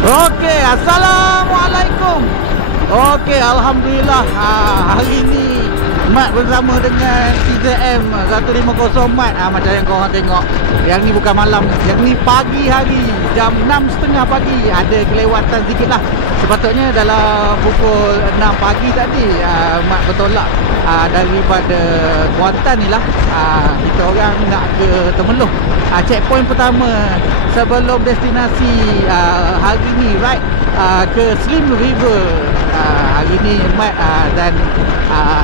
Okey, Assalamualaikum. Okey, Alhamdulillah. Hari ni Mat bersama dengan TZM 150 Mat. Macam yang korang tengok. Yang ni bukan malam, yang ni pagi hari. Jam 6.30 pagi. Ada kelewatan sikit lah. Sepatutnya dalam pukul 6 pagi tadi Mat bertolak daripada Kuantan ni lah. Kita orang nak ke Temerloh. Checkpoint pertama sebelum destinasi hari ni right ke Slim River. Hari ni Mat dan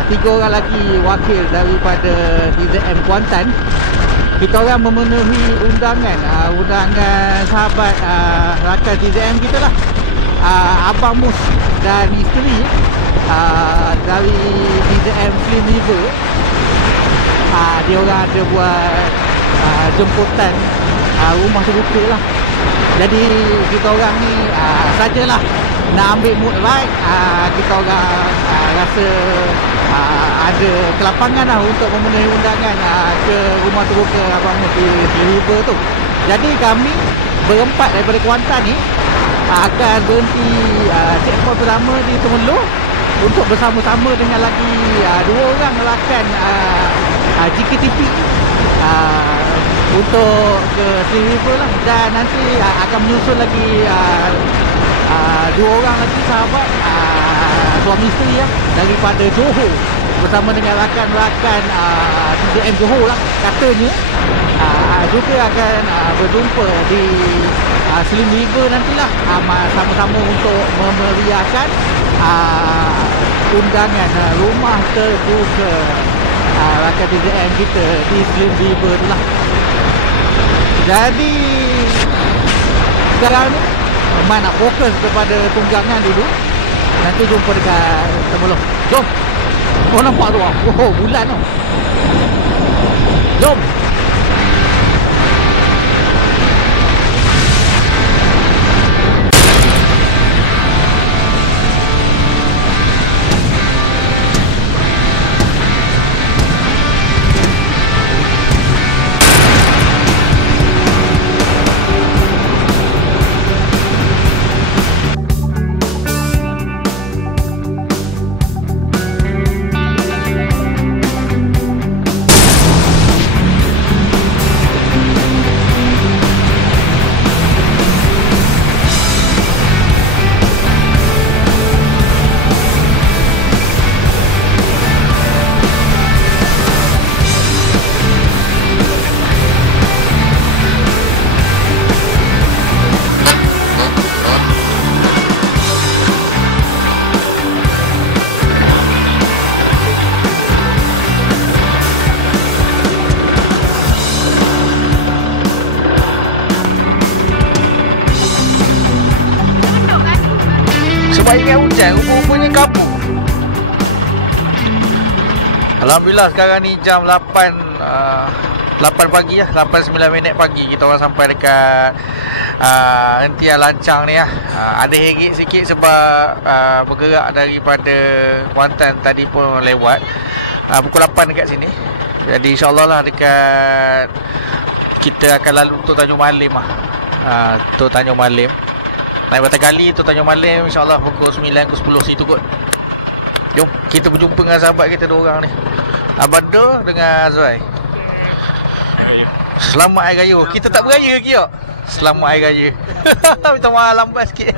3 orang lagi wakil daripada TZM Kuantan. Kita orang memenuhi undangan sahabat rakan TZM kita lah, Abang Mus dan isteri dari TZM Slim River. Dia orang ada buat jemputan rumah terbuka lah. Jadi kita orang ni sajalah nak ambil mood ride. Kita orang rasa ada kelapangan lah untuk memenuhi undangan ke rumah terbuka Abang Mus di River tu. Jadi kami berempat daripada Kuantan ni akan berhenti checkpoint pertama di Temerloh untuk bersama-sama dengan lagi 2 orang rakan GKTP untuk ke Slim River lah. Dan nanti akan menyusul lagi 2 orang lagi sahabat suami isteri lah daripada Johor bersama dengan rakan-rakan TZM Johor lah. Katanya juga akan berjumpa di Slim River nantilah, sama-sama untuk memeriahkan undangan rumah terbuka rakan TZM kita di Slim River tu lah. Jadi sekarang ni Mat nak fokus kepada tunggangan dulu. Nanti jumpa dekat Temerloh. Jom. Oh, nampak tu. Oh, bulan tu. Jom. Sebaiknya hujan, rupa-rupanya kabut. Alhamdulillah sekarang ni jam 8 pagi lah, 8-9 minit pagi. Kita orang sampai dekat hentian Lancang ni lah. Ada heret sikit sebab bergerak daripada Kuantan tadi pun lewat pukul 8 dekat sini. Jadi insyaAllah lah dekat kita akan lalu Tok Tanjung Malim lah. Tok Tanjung Malim naik Batam Kali, Tok Tanjung Malim, insyaAllah pukul 9 ke 10 situ kot. Jom kita berjumpa dengan sahabat kita 2 orang ni, Abang Do dengan Azrai. Selamat Hari Raya. Kita tak beraya lagi tak? Selamat Hari Raya. Minta maaf lambat sikit.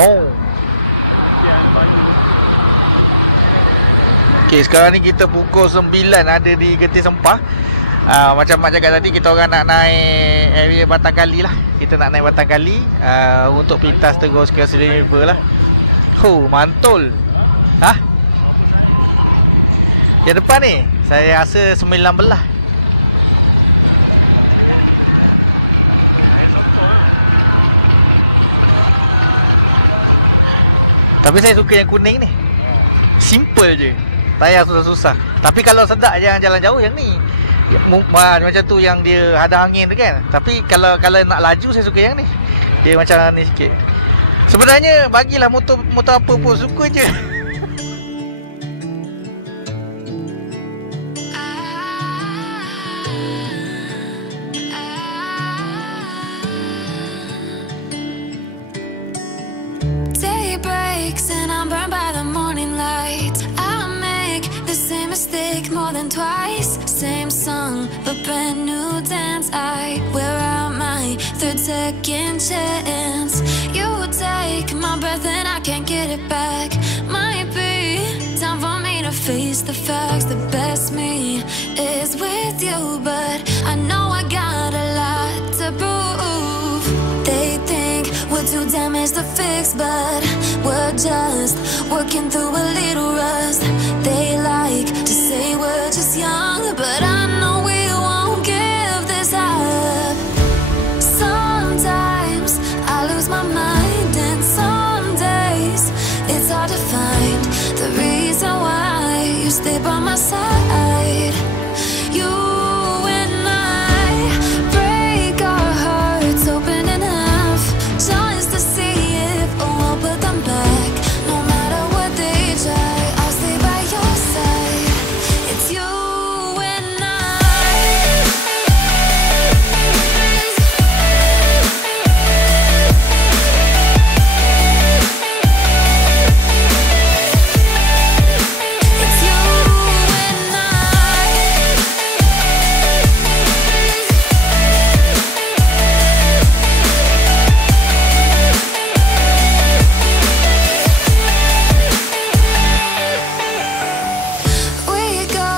Oh. Okey, sekarang ni kita pukul 9 ada di Genting Sempah. Macam Mak cakap tadi, kita orang nak naik area Batam Kali lah. Kita nak naik Batam Kali untuk pintas terus ke Slim River lah. Mantul. Yang depan ni saya rasa 19. Tapi saya suka yang kuning ni. Simple je. Tak payah susah-susah. Tapi kalau sedap jangan jalan jauh yang ni. Macam tu yang dia hadang angin tu kan. Tapi kalau nak laju saya suka yang ni. Dia macam ni sikit. Sebenarnya bagilah motor apa pun suka je. And I'm burned by the morning light. I make the same mistake more than twice. Same song, but brand new dance. I wear out my third second chance. You take my breath and I can't get it back. Might be time for me to face the facts. The best me is with you, but I know I got a lot to prove. They think we're too damaged to fix, but we're just working through a little rust. They like to say we're just young, but I know we won't give this up. Sometimes I lose my mind, and some days it's hard to find the reason why you stay by my side. You and I break our hearts open in half, just to see if we'll put them back. No matter what they try, I'll stay by your side. It's you and I. It's you and I. We go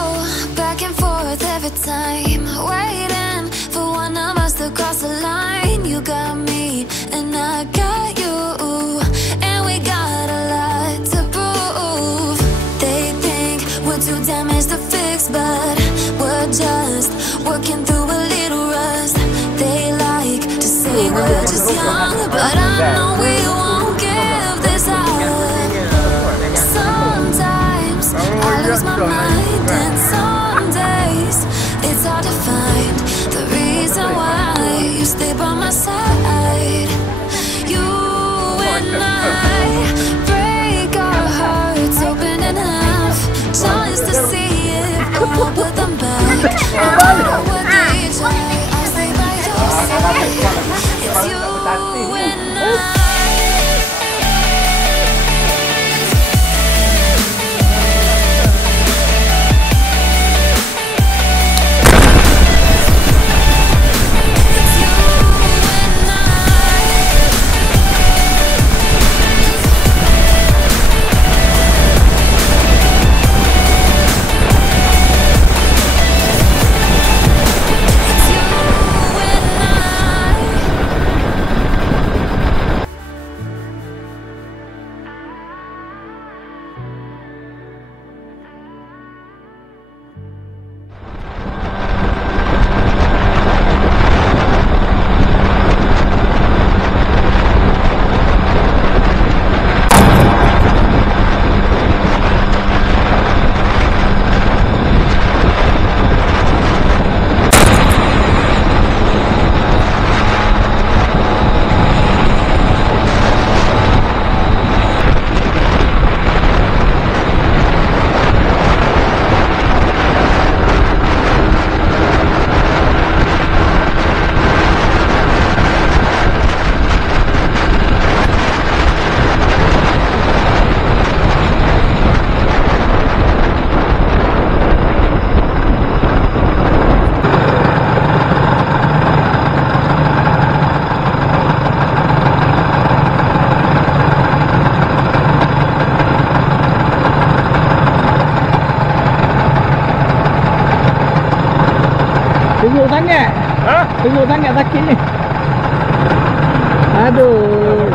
back and forth every time, waiting for one of us to cross the line. You got me and I got you, and we got a lot to prove. They think we're too damaged to fix, but we're just working through a little rust. They like to say we're just young, but I know we won't give this up. Sometimes I lose my mind, and some days it's hard to find the reason why you stay by my side. You and I break our hearts open in half, just to see if we'll put them back. No matter what they try, I'll stay by your side. It's you and I. It's you and I. It's you and I. Teruk sangat. Teruk sangat sakit ni. Aduh.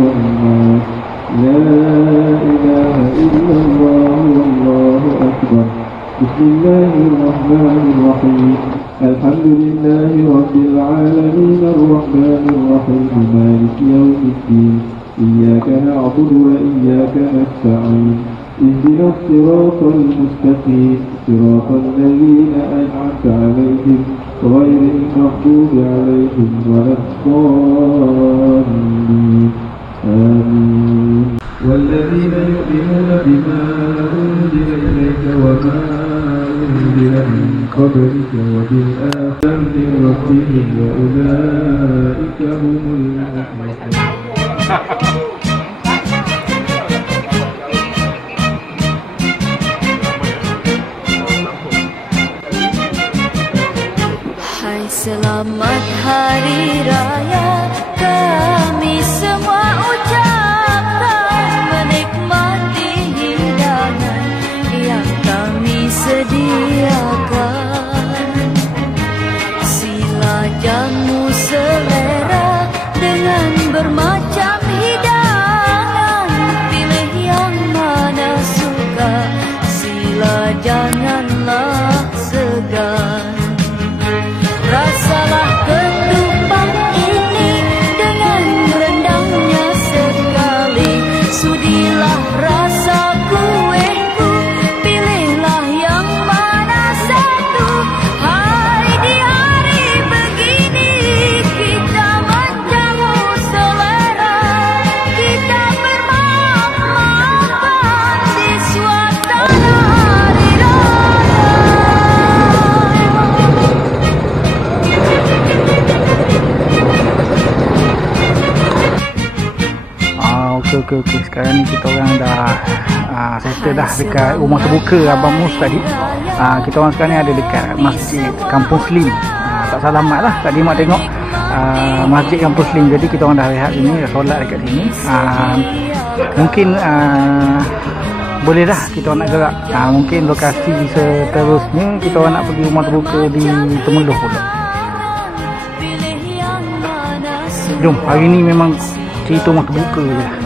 والناس لا إله إلا الله والله أكبر بسم الله الرحمن الرحيم الحمد لله رب العالمين الرحمن الرحيم مالك يوم الدين إياك نعبد وإياك نستعين اهدنا الصراط المستقيم صراط الذين أنعمت عليهم غير المغضوب عليهم ولا الضالين آمين والذين يؤمنون بما أنزل إليك وما أنزل من قبلك وبالآخرة من ربهم وأولئك هم المفلحون. Hai selamat hari raya kami semua ucapkan menikmati hidangan yang kami sediakan. Sila jamu selera dengan bermacam hidangan, pilih yang mana suka, sila janganlah segan. Rasalah ketupat ini dengan rendangnya sekali. Sudilah rasa kueku, pilihlah yang mana satu. Hai di hari begini kita menjamu selera, kita bermaaf-maafan di suasana hari raya. Okey. Sekarang ni kita orang dah settle dah dekat rumah terbuka Abang Mus tadi. Kita orang sekarang ni ada dekat Masjid Kampung Slim. Tak salah mat lah, tadi mak tengok Masjid Kampung Slim. Jadi kita orang dah rehat sini, dah solat dekat sini. Mungkin boleh dah kita orang nak gerak. Mungkin lokasi seterusnya kita orang nak pergi rumah terbuka di Temeloh pula. Jom, hari ni memang cerita rumah terbuka je lah.